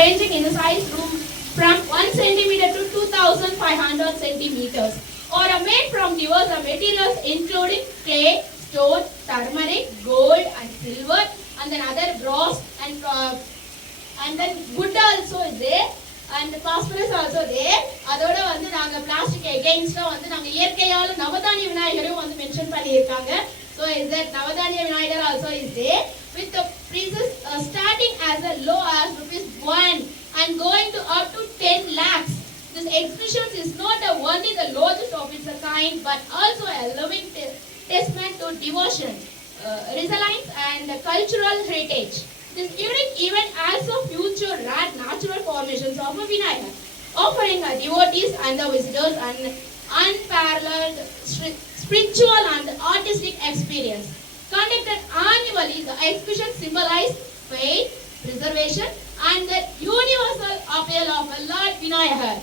ranging in the size from 1 centimeter to 2,500 centimeters, or are made from diverse materials including clay, stone, turmeric, gold and silver, and then other brass and then wood also is there, and phosphorus also there. அதோட வந்து நாங்க plastic அகைன்ஸ்டா வந்து நாங்க இயற்கையால நவதானிய விநாயகரும் வந்து mention பண்ணியிருக்காங்க. So is that Navadanya Vinayagar also is there with the prices starting as low as ₹1 and going to up to 10 lakhs. This exhibition is not only the largest of its kind but also a living testament to devotion, resilience and cultural heritage. This unique event also features rare natural formations of a Vinayagar, offering devotees and the visitors an unparalleled spiritual and artistic experience. Conducted annually, the exhibition symbolizes faith, preservation and the universal appeal of Lord Vinayagar.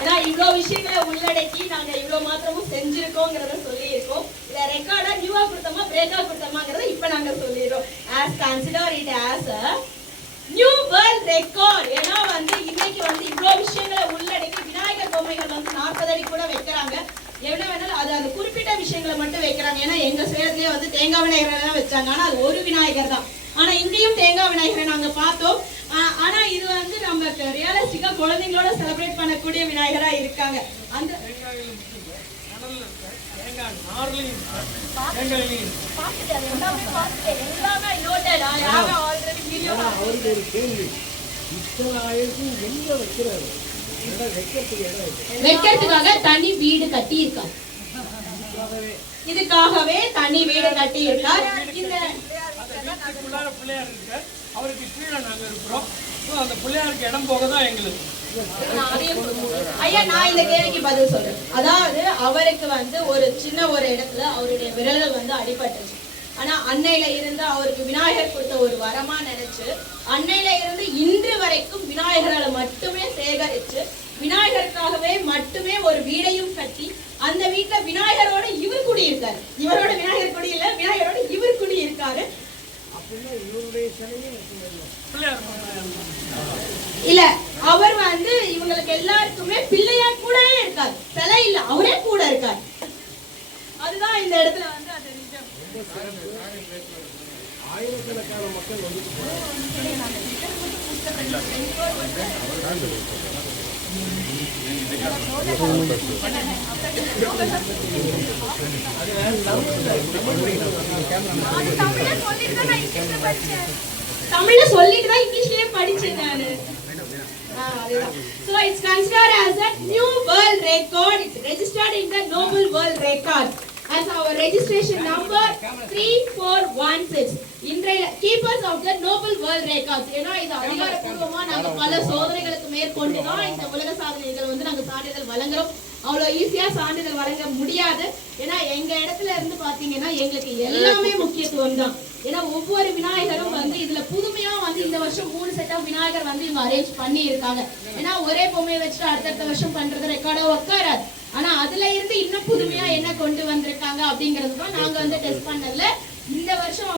ஏன்னா இவ்வளோ விஷயங்களை உள்ளடக்கி நாங்க இவ்வளோ மாத்திரமும் செஞ்சிருக்கோங்கிறத சொல்லியிருக்கோம். இதை ரெக்கார்டா நியூவா கொடுத்தோமா பிரேக்கா கொடுத்தோமாங்கிறத இப்ப நாங்க சொல்லிடுறோம். as consider it as a new world record. ஏன்னா வந்து இன்னைக்கு வந்து இவ்வளோ விஷயங்களை உள்ளடக்கி விநாயகர் பொம்மைகள் வந்து 40 அடி கூட வைக்கிறாங்க. எவ்வளவு வேணாலும் அது அந்த குறிப்பிட்ட விஷயங்களை மட்டும் வைக்கிறாங்க. ஏன்னா எங்க சேலத்திலேயே வந்து தேங்காய் விநாயகரை தான் வச்சாங்க. ஆனா அது ஒரு விநாயகர் தான். ஆனா இங்கேயும் தேங்காய் விநாயகரை நாங்க பார்த்தோம். ஆனா இது வந்து நம்ம ரியலிஸ்டிக்கா குழந்தைங்களோட செலிப்ரேட் பண்ணக்கூடிய விநாயகரா இருக்காங்க. அந்த வைக்கிறதுக்காக தனி வீடு கட்டி இருக்காரு. இதுக்காகவே தனி வீடு கட்டி இருக்கார். இந்த அவருக்கு கீழே நாங்க இருக்கிறோம். அந்த பிள்ளையாருக்கு இடம் போகதான் எங்களுக்கு. ஐயா நான் இந்த கேள்விக்கு பதில் சொல்றேன். அதாவது அவருக்கு வந்து ஒரு சின்ன ஒரு இடத்துல அவருடைய விரல்கள் வந்து அடிபட்டுச்சு. ஆனா அன்னையில இருந்து அவருக்கு விநாயகர் கொடுத்த ஒரு வரமா நினைச்சு அன்னையில இருந்து இன்று வரைக்கும் விநாயகர்களை மட்டுமே சேகரிச்சு விநாயகருக்காகவே மட்டுமே ஒரு வீடையும் கட்டி அந்த வீட்டுல விநாயகரோட இவர் குடியிருக்காரு. இவரோட விநாயகர் குடி இல்ல, விநாயகரோட இவர் குடி இருக்காரு. இல்ல அவர் வந்து இவங்களுக்கு எல்லாருக்குமே பிள்ளையார் கூடவே இருக்காரு. சிலை இல்ல, அவரே கூட இருக்காரு. அதுதான் இந்த இடத்துல வந்து அது ஆயிரக்கணக்கான மக்கள் வந்து தமிழ்ல சொல்லிட்டு தான் இங்கிலீஷ்லயே படிச்சேன் நானு. So it's considered as a new world record. It's registered in the Noble World Record as our registration number 3416. இன்றைய keepers of the Noble World Records. ஏன்னா இது அதிகாரப்பூர்வமா நாங்க பல சோதனைகளுக்கு மேற்கொண்டு தான் இந்த உலக சாதனைகள் வந்து நாங்க சான்றிதழ் வழங்குறோம். அவ்வளோ ஈஸியா சான்றிதழ் வழங்க முடியாது. ஏன்னா எங்க இடத்துல இருந்து பாத்தீங்கன்னா எங்களுக்கு எல்லாமே முக்கியத்துவம் தான். ஏன்னா ஒவ்வொரு விநாயகரும் வந்து இதுல புதுமையா வந்து இந்த வருஷம் 3 செட் ஆஃப் விநாயகர் வந்து இவங்க அரேஞ்ச் பண்ணி இருக்காங்க. ஏன்னா ஒரே பொம்மையை வச்சுட்டு அடுத்தடுத்த வருஷம் பண்றது ரெக்கார்டா உட்காராது. ஆனா அதுல இருந்து இன்னும் புதுமையா என்ன கொண்டு வந்திருக்காங்க அப்படிங்கறது தான் நாங்க வந்து டெஸ்ட் பண்ணல. இந்த வருஷம்